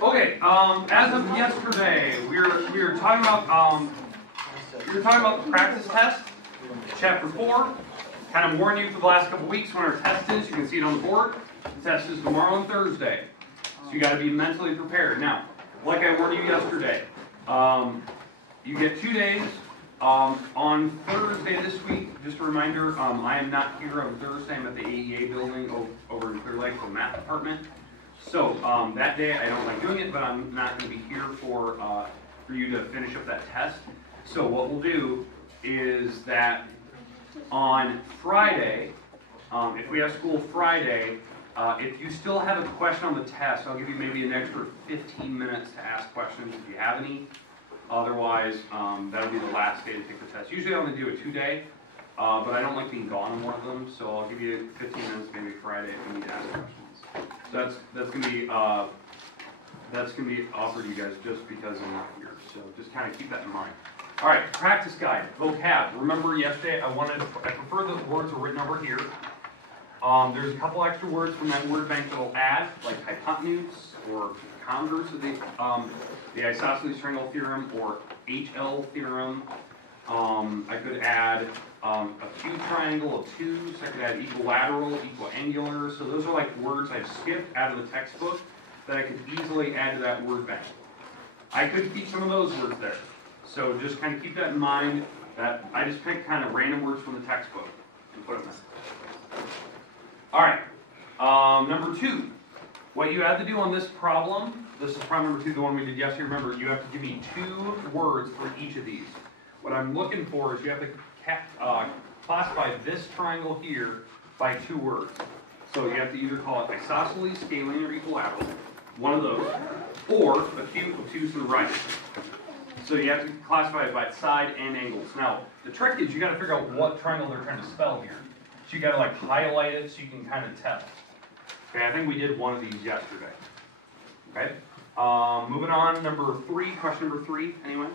Okay, as of yesterday, we were talking about the practice test, chapter 4. Kind of warned you for the last couple weeks when our test is. You can see it on the board. The test is tomorrow and Thursday, so you got to be mentally prepared. Now, like I warned you yesterday, you get 2 days. On Thursday this week, just a reminder, I am not here on Thursday. I'm at the AEA building over in Clear Lake for the math department. So that day I don't like doing it, but I'm not going to be here for you to finish up that test. So what we'll do is that on Friday, if we have school Friday, if you still have a question on the test, I'll give you maybe an extra 15 minutes to ask questions if you have any. Otherwise, that'll be the last day to take the test. Usually I only do a 2-day, but I don't like being gone on one of them, so I'll give you 15 minutes maybe Friday if you need to ask questions. So that's gonna be offered to you guys just because I'm not here. So just kind of keep that in mind. All right, practice guide, vocab. Remember yesterday I prefer the words are written over here. There's a couple extra words from that word bank that will add, like hypotenuse or converse of the isosceles triangle theorem or HL theorem. I could add acute triangle, obtuse. I could add equilateral, equiangular. So those are like words I've skipped out of the textbook that I could easily add to that word bank. I could keep some of those words there. So just kind of keep that in mind that I just picked kind of random words from the textbook and put them there. All right, number 2. What you have to do on this problem, this is problem number 2, the one we did yesterday. Remember, you have to give me 2 words for each of these. What I'm looking for is you have to classify this triangle here by 2 words. So you have to either call it isosceles, scalene, or equilateral, one of those, or acute, obtuse, and right. So you have to classify it by side and angles. Now, the trick is you got to figure out what triangle they're trying to spell here. So you got to like highlight it so you can kind of tell. Okay, I think we did one of these yesterday. Okay, moving on, number 3, question number 3, anyone?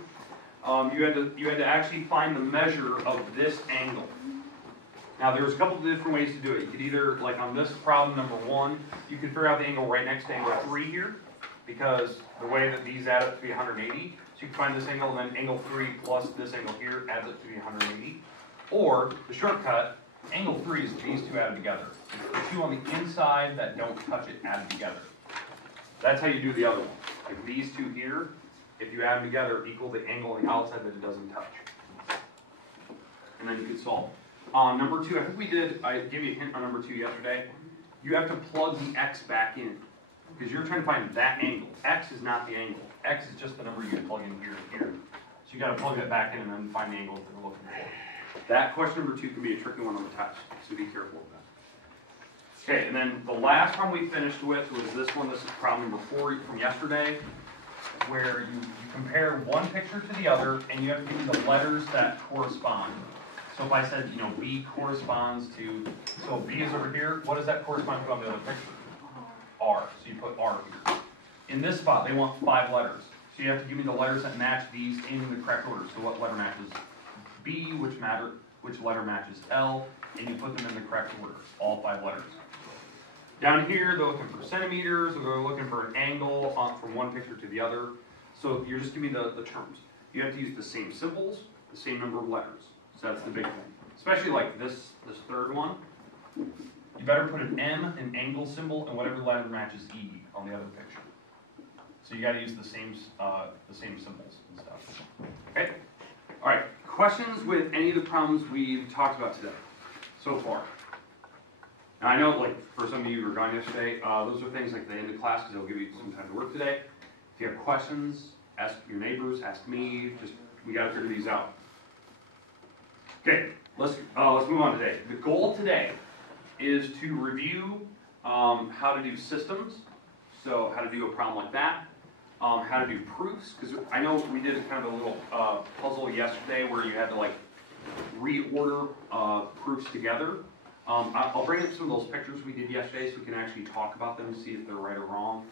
You had to actually find the measure of this angle. Now there's a couple of different ways to do it. You could either, like on this problem number 1, you could figure out the angle right next to angle 3 here, because the way that these add up to be 180. So you can find this angle, and then angle 3 plus this angle here adds up to be 180. Or the shortcut, angle 3 is these 2 added together. The 2 on the inside that don't touch it added together. That's how you do the other one. Like these 2 here, if you add them together, equal the angle on the outside that it doesn't touch. And then you can solve. Number 2, I think I gave you a hint on number 2 yesterday. You have to plug the x back in, because you're trying to find that angle. X is not the angle. X is just the number you plug in here and here. So you got to plug that back in and then find the angle that we're looking for. That question number 2 can be a tricky one on the test, so be careful of that. Okay, and then the last one we finished with was this one. This is problem number 4 from yesterday, where you compare one picture to the other, and you have to give me the letters that correspond. So if I said, B corresponds to, so B is over here, what does that correspond to on the other picture? R, so you put R here. In this spot, they want 5 letters. So you have to give me the letters that match these in the correct order. So what letter matches B, which letter matches L, and you put them in the correct order, all 5 letters. Down here, they're looking for centimeters, or they're looking for an angle from one picture to the other. So you're just giving me the terms. You have to use the same symbols, the same number of letters. So that's the big thing. Especially like this third one. You better put an M, an angle symbol, and whatever letter matches E on the other picture. So you got to use the same symbols and stuff. Okay? All right. Questions with any of the problems we've talked about today so far? Now I know, like, for some of you who were gone yesterday, those are things like the end of class because they'll give you some time to work today. If you have questions, ask your neighbors, ask me. We got to figure these out. Okay, let's move on today. The goal today is to review how to do systems. So how to do a problem like that. How to do proofs, because I know we did kind of a little puzzle yesterday where you had to like reorder proofs together. I'll bring up some of those pictures we did yesterday so we can actually talk about them and see if they're right or wrong.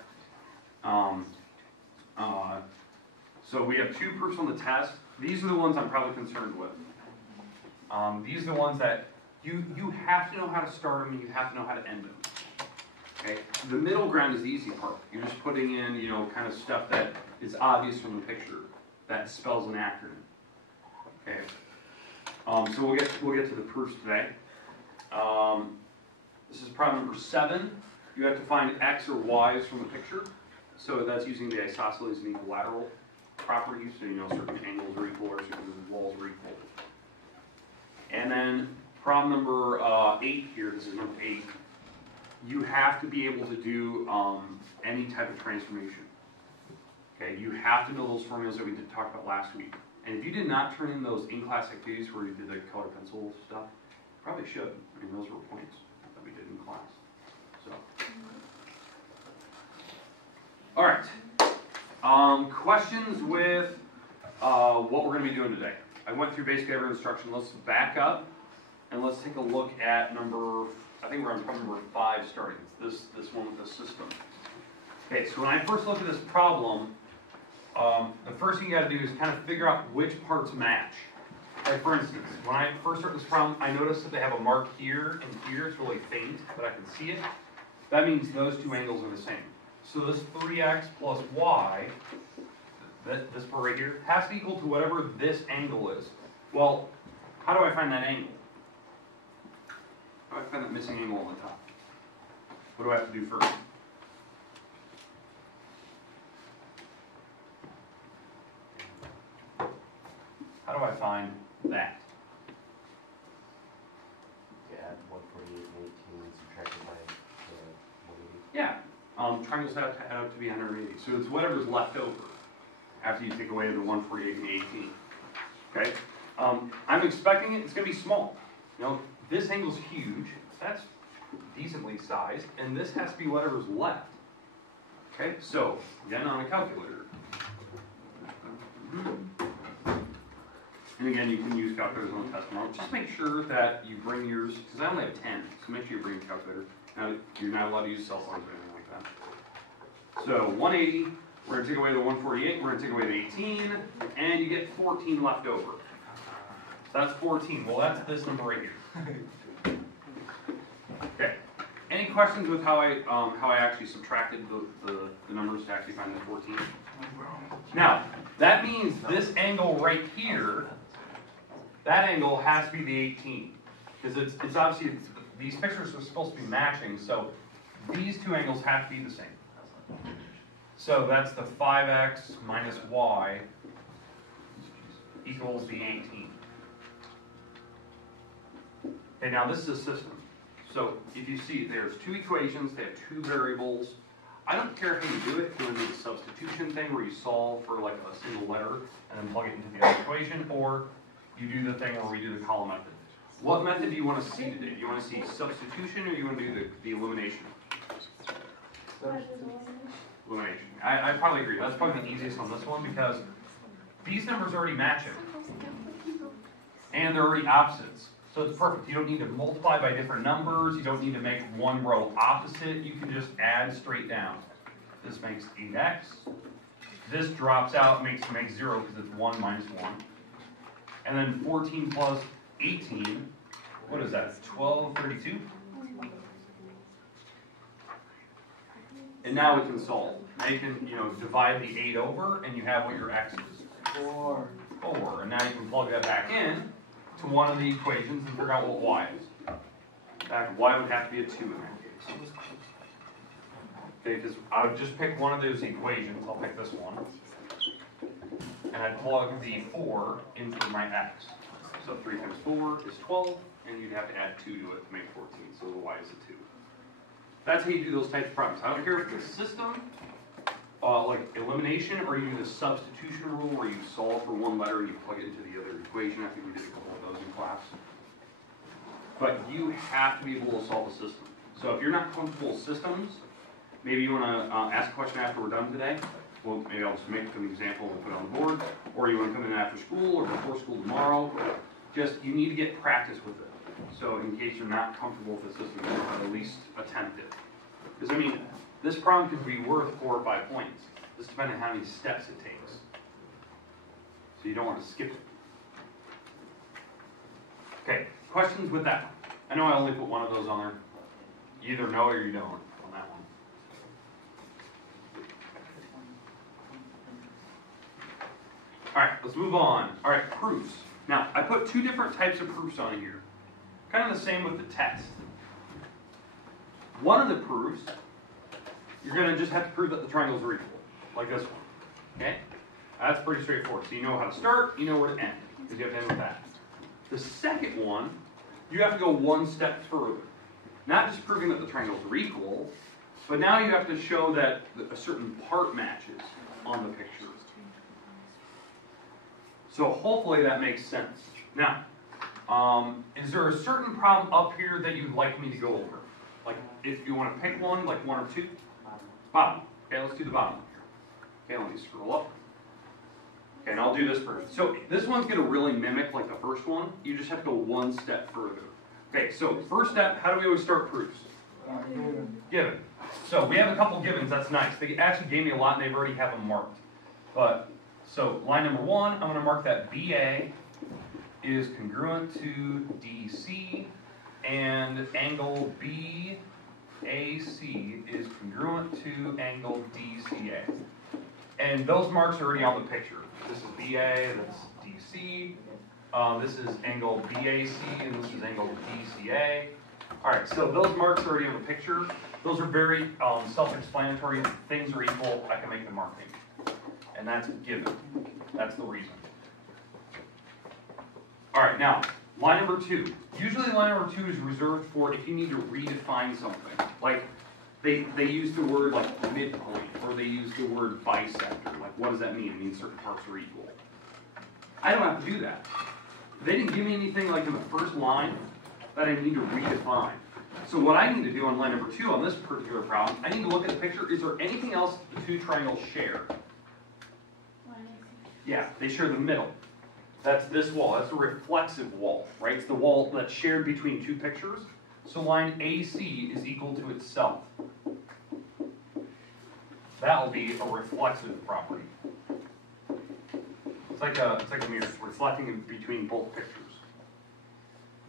So we have 2 proofs on the test. These are the ones I'm probably concerned with. These are the ones that You have to know how to start them and you have to know how to end them. Okay? The middle ground is the easy part. You're just putting in, kind of stuff that is obvious from the picture that spells an acronym. Okay. So we'll get to the proofs today. This is problem number 7. You have to find x or y's from the picture. So that's using the isosceles and equilateral properties. So certain angles are equal or certain walls are equal. And then problem number 8 here. This is number 8. You have to be able to do any type of transformation. Okay, you have to know those formulas that we did talk about last week. And if you did not turn in those in-class activities where you did the color pencil stuff, you probably should. I mean, those were points that we did in class. So, all right. Questions with what we're going to be doing today. I went through basically every instruction. Let's back up and let's take a look at I think we're on problem number 5 starting. This one with the system. Okay, so when I first looked at this problem, the first thing you got to do is kind of figure out which parts match. Like for instance, when I first started this problem, I noticed that they have a mark here and here. It's really faint, but I can see it. That means those two angles are the same. So this 3x plus y, this part right here, has to equal to whatever this angle is. Well, how do I find that angle? How do I find that missing angle on the top? What do I have to do first? How do I find that? Add 148 and 18 subtracted by 180. Yeah. Triangles have to add up to be 180. So it's whatever's left over after you take away the 148 and 18. Okay? I'm expecting it's going to be small. This angle's huge. That's decently sized. And this has to be whatever's left. Okay? So, again, on a calculator. And again, you can use calculators on the test tomorrow. Just make sure that you bring yours, because I only have 10, so make sure you bring a calculator. Now, you're not allowed to use cell phones or anything like that. So 180, we're going to take away the 148, we're going to take away the 18, and you get 14 left over. So that's 14. Well, that's this number right here. Okay. Any questions with how I actually subtracted the numbers to actually find the 14? Now, that means this angle right here, that angle has to be the 18. Because it's obviously, these pictures are supposed to be matching, so these two angles have to be the same. So that's the 5x minus y equals the 18. Okay, now this is a system. So if you see, there's two equations, they have two variables. I don't care how you do it, if you want to do the substitution thing where you solve for like a single letter and then plug it into the other equation, or you do the thing where we do the column method. What method do you want to see today? Do you want to see substitution or do you want to do the elimination? Elimination. I probably agree. That's probably the easiest on this one because these numbers already match it. And they're already opposites. So it's perfect. You don't need to multiply by different numbers. You don't need to make one row opposite. You can just add straight down. This makes 8x. This drops out, makes 0 because it's 1 minus 1. And then 14 plus 18, what is that? 1232? And now we can solve. Now you can, divide the 8 over, and you have what your x is. 4. And now you can plug that back in to one of the equations and figure out what y is. In fact, y would have to be a 2 in that case. Okay, because I would just pick one of those equations. I'll pick this one. And I'd plug the 4 into my x. So 3 times 4 is 12, and you'd have to add 2 to it to make 14, so the y is a 2. That's how you do those types of problems. I don't care if it's a system, like elimination, or you do the substitution rule where you solve for one letter and you plug it into the other equation. I think we did a couple of those in class. But you have to be able to solve a system. So if you're not comfortable with systems, maybe you want to ask a question after we're done today. Well, maybe I'll just make an example and put it on the board. Or you want to come in after school or before school tomorrow. Just, you need to get practice with it. So in case you're not comfortable with the system, you want to at least attempt it. Because, I mean, this problem could be worth 4 or 5 points. Just depending on how many steps it takes. So you don't want to skip it. Okay, questions with that? I know I only put one of those on there. You either know or you don't on that one. All right, let's move on. All right, proofs. Now, I put two different types of proofs on here. Kind of the same with the test. One of the proofs, you're going to just have to prove that the triangles are equal, like this one. Okay? That's pretty straightforward. So you know how to start, you know where to end, because you have to end with that. The second one, you have to go one step further. Not just proving that the triangles are equal, but now you have to show that a certain part matches on the picture. So hopefully that makes sense. Now, is there a certain problem up here that you'd like me to go over? Like, if you want to pick one, like one or two? Bottom. Okay, let's do the bottom one here. Okay, let me scroll up. Okay, and I'll do this first. So this one's going to really mimic like the first one. You just have to go one step further. Okay, so first step, how do we always start proofs? Given. So we have a couple givens, that's nice. They actually gave me a lot and they've already have them marked. But, so line number one, I'm going to mark that BA is congruent to DC and angle BAC is congruent to angle DCA. And those marks are already on the picture. This is BA, that's DC. This is angle BAC, and this is angle DCA. All right, so those marks are already on the picture. Those are very self-explanatory. If things are equal, I can make the marking. And that's given. That's the reason. All right, now, line number two. Usually line number two is reserved for if you need to redefine something. Like, they use the word like midpoint, or they use the word bisector. Like, what does that mean? It means certain parts are equal. I don't have to do that. They didn't give me anything like in the first line that I need to redefine. So what I need to do on line number two on this particular problem, I need to look at the picture. Is there anything else the two triangles share? Yeah, they share the middle. That's this wall. That's a reflexive wall, right? It's the wall that's shared between two pictures. So line AC is equal to itself. That will be a reflexive property. It's like a mirror. It's reflecting in between both pictures.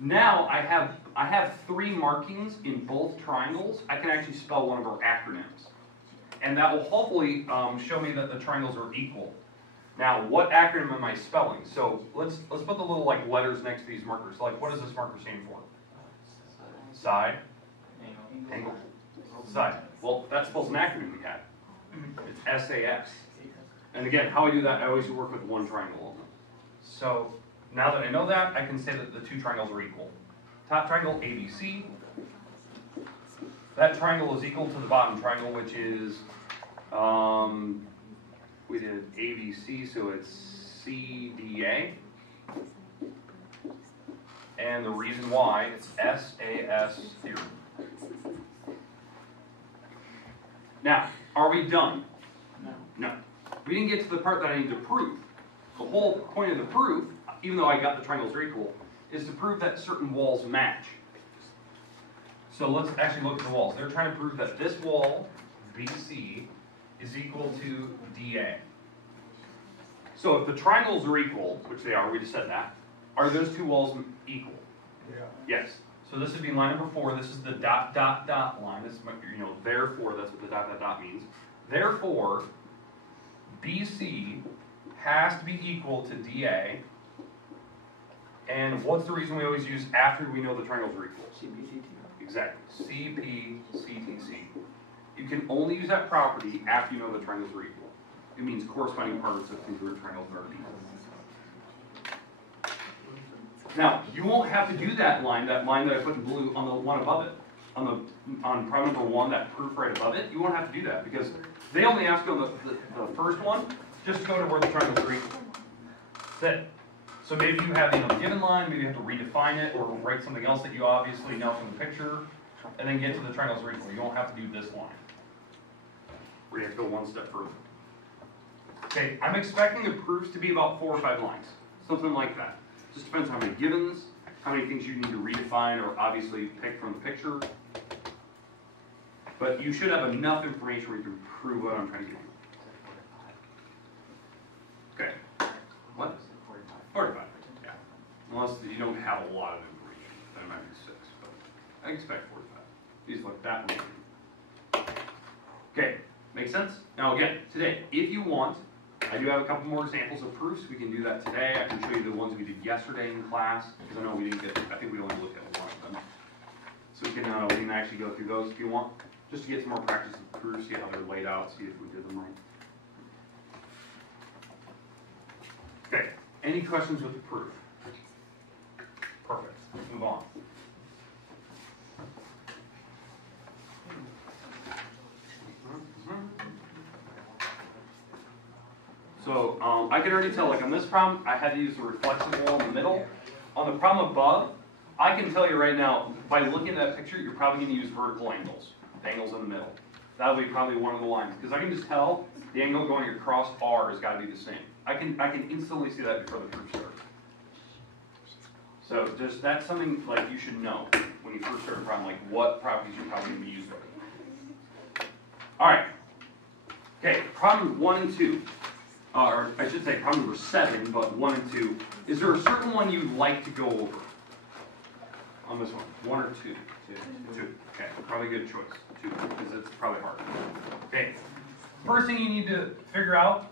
Now I have three markings in both triangles. I can actually spell one of our acronyms, and that will hopefully show me that the triangles are equal. Now, what acronym am I spelling? So let's put the little like letters next to these markers. Like, what does this marker stand for? Side. Angle. Side. Well, that spells an acronym we had. It's SAS. And again, how I do that, I always work with one triangle only. So now that I know that, I can say that the two triangles are equal. Top triangle, ABC. That triangle is equal to the bottom triangle, which is, we did ABC, so it's CDA. And the reason why, it's SAS theorem. Now, are we done? No. We didn't get to the part that I need to prove. The whole point of the proof, even though I got the triangles are equal, is to prove that certain walls match. So let's actually look at the walls. They're trying to prove that this wall, BC, is equal to DA. So if the triangles are equal, which they are, we just said that, are those two walls equal? Yeah. Yes. So this would be line number 4. This is the dot, dot, dot line. This is, therefore, that's what the dot, dot, dot means. Therefore, BC has to be equal to DA. And what's the reason we always use after we know the triangles are equal? CPCT. Exactly. CPCTC. You can only use that property after you know the triangles are equal. It means corresponding parts of congruent triangles are equal. Now, you won't have to do that line that I put in blue, on the one above it. On problem number 1, that proof right above it, you won't have to do that because they only ask you on the first one, just go to where the triangles are equal. That's it. So maybe you have the given line, maybe you have to redefine it or write something else that you obviously know from the picture, and then get to the triangles are equal. You don't have to do this line. Where you have to go one step further. Okay, I'm expecting the proofs to be about 4 or 5 lines. Something like that. Just depends on how many givens, how many things you need to redefine or obviously pick from the picture. But you should have enough information where you can prove what I'm trying to get. Okay. What? 45. Yeah. Unless you don't have a lot of information. Then it might be 6. But I expect 45. These look that way. Okay, makes sense? Now again, today, if you want, I do have a couple more examples of proofs. We can do that today. I can show you the ones we did yesterday in class, because I know we didn't get, I think we only looked at one of them. So we can actually go through those if you want, just to get some more practice with proofs, see how they're laid out, see if we did them right. Okay, any questions with the proof? Perfect, let's move on. So I can already tell, like on this problem, I had to use the reflexive wall in the middle. On the problem above, I can tell you right now, by looking at that picture, you're probably going to use vertical angles, the angles in the middle. That'll be probably one of the lines, because I can just tell the angle going across R has got to be the same. I can instantly see that before the proof starts. So just that's something like you should know when you first start a problem, like what properties you're probably going to be used with. All right. Okay, problem 1 and 2. Or I should say problem number 7, but 1 and 2. Is there a certain one you'd like to go over on this one? 1 or 2? 2. Okay, probably a good choice. 2, because it's probably hard. Okay, first thing you need to figure out,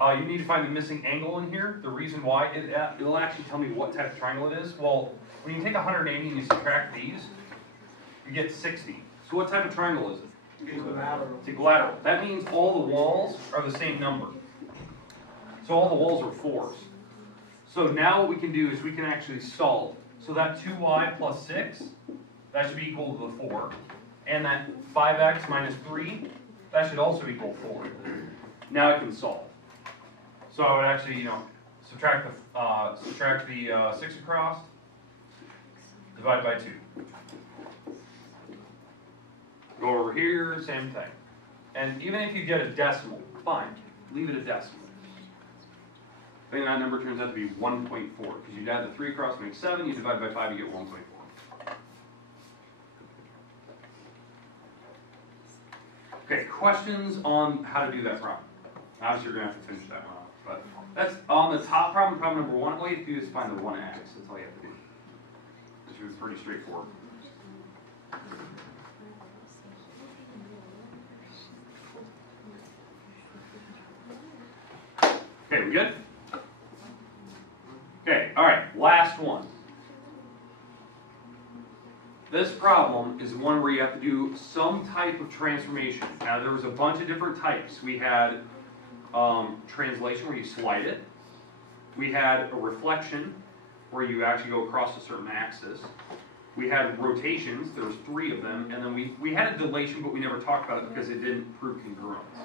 you need to find the missing angle in here. The reason why, it'll actually tell me what type of triangle it is. Well, when you take 180 and you subtract these, you get 60. So what type of triangle is it? It's equilateral. That means all the walls are the same number. So all the walls are 4s. So now what we can do is we can actually solve. So that 2y plus 6, that should be equal to the 4. And that 5x minus 3, that should also equal 4. Now I can solve. So I would actually, subtract the 6 across, divide by 2. Go over here, same thing. And even if you get a decimal, fine, leave it a decimal. And that number turns out to be 1.4, because you add the 3 across, makes 7, you divide by 5, you get 1.4. Okay, questions on how to do that problem? Obviously, you're going to have to finish that one off. But that's on the top problem, problem number 1. All you have to do is find the 1x. That's all you have to do. This is pretty straightforward. Okay, we good? Okay, all right, last one. This problem is one where you have to do some type of transformation. Now, there was a bunch of different types. We had translation, where you slide it. We had a reflection, where you actually go across a certain axis. We had rotations. There was 3 of them. And then we had a dilation, but we never talked about it because it didn't prove congruence.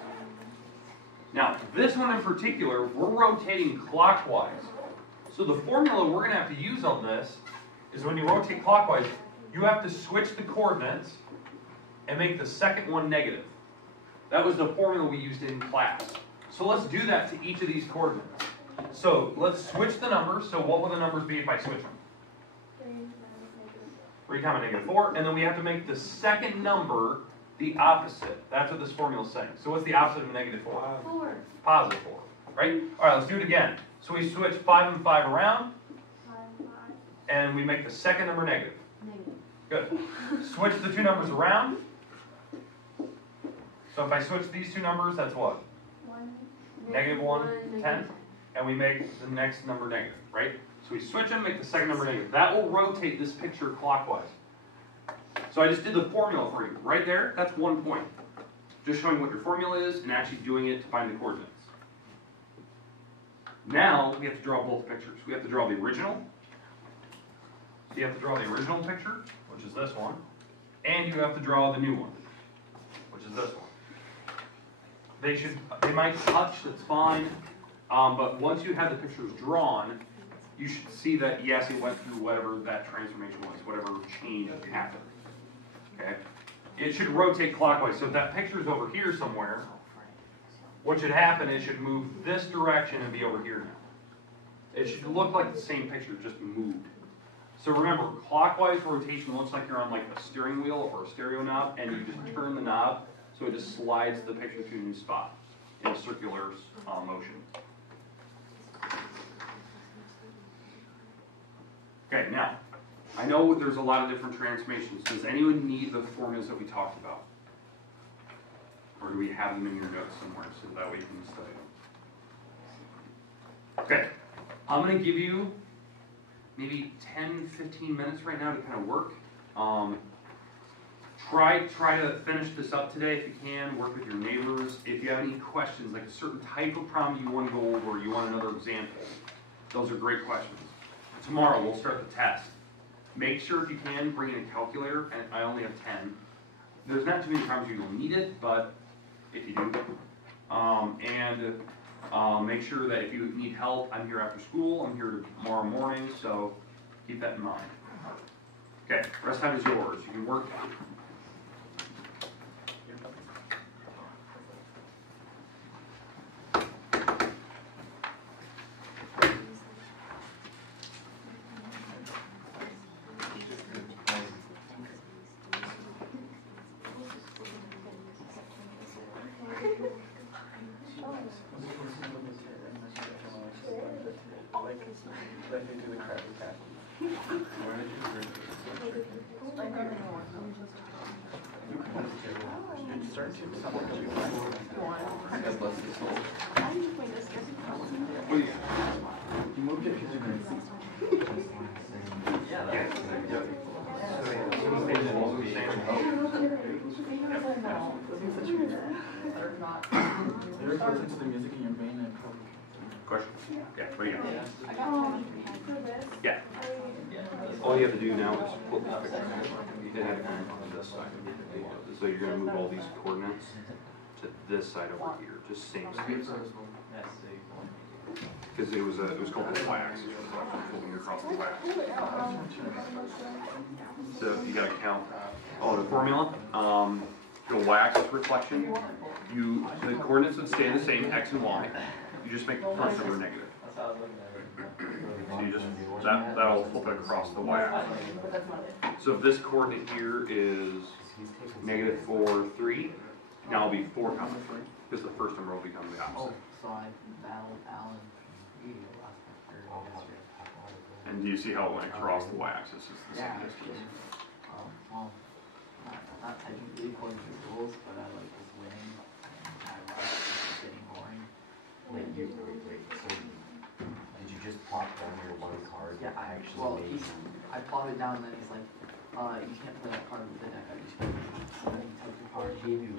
Now, this one in particular, we're rotating clockwise. So the formula we're going to have to use on this is when you rotate clockwise, you have to switch the coordinates and make the second one negative. That was the formula we used in class. So let's do that to each of these coordinates. So let's switch the numbers. So what will the numbers be if I switch them? 3 times negative 4. And then we have to make the second number the opposite. That's what this formula is saying. So what's the opposite of negative 4? 4. Positive 4. Right? All right, let's do it again. So we switch 5 and 5 around. 5, 5. And we make the second number negative. Negative. Good. Switch the 2 numbers around. So if I switch these 2 numbers, that's what? 1. Negative 1, 10. And we make the next number negative, right? So we switch them, make the second number negative. That will rotate this picture clockwise. So I just did the formula for you. Right there, that's 1 point. Just showing what your formula is and actually doing it to find the coordinates. Now, we have to draw both pictures. We have to draw the original. So you have to draw the original picture, which is this one. And you have to draw the new one, which is this one. They might touch, that's fine. But once you have the pictures drawn, you should see that, yes, it went through whatever that transformation was, whatever change happened. Okay? It should rotate clockwise. So if that picture is over here somewhere, what should happen is it should move this direction and be over here now. It should look like the same picture, just moved. So remember, clockwise rotation looks like you're on like a steering wheel or a stereo knob, and you just turn the knob so it just slides the picture to a new spot in a circular motion. Okay, now, I know there's a lot of different transformations. Does anyone need the formulas that we talked about? Or do we have them in your notes somewhere so that way you can study them? Okay, I'm going to give you maybe 10, 15 minutes right now to kind of work. Try to finish this up today if you can. Work with your neighbors. If you have any questions, like a certain type of problem you want to go over, you want another example, those are great questions. Tomorrow we'll start the test. Make sure if you can bring in a calculator, and I only have 10. There's not too many times you will need it, but if you do. Make sure that if you need help, I'm here after school. I'm here tomorrow morning, so keep that in mind. Okay, rest time is yours. You can work. Question? Yeah, what do you got? Yeah. All you have to do now is flip the picture. Then have it on this side. So you're going to move all these coordinates to this side over here. Just same space. Because it was called the y-axis, flipping across the y-axis. So you got to count. Oh, the formula. The y-axis reflection. The coordinates would stay the same, x and y. You just make the first number negative. So you just that'll flip it across the y-axis. So if this coordinate here is -4, 3, now it'll be 4, 3, because the first number will become the opposite. And do you see how it went across the y-axis? It's the same distance. Well, not technically according to the rules, but I like just winning. I like getting boring. Wait, so did you just plop down your one card? Yeah, I plopped it down and then he's like, you can't play that card with the deck I just played. So then he took the card, gave you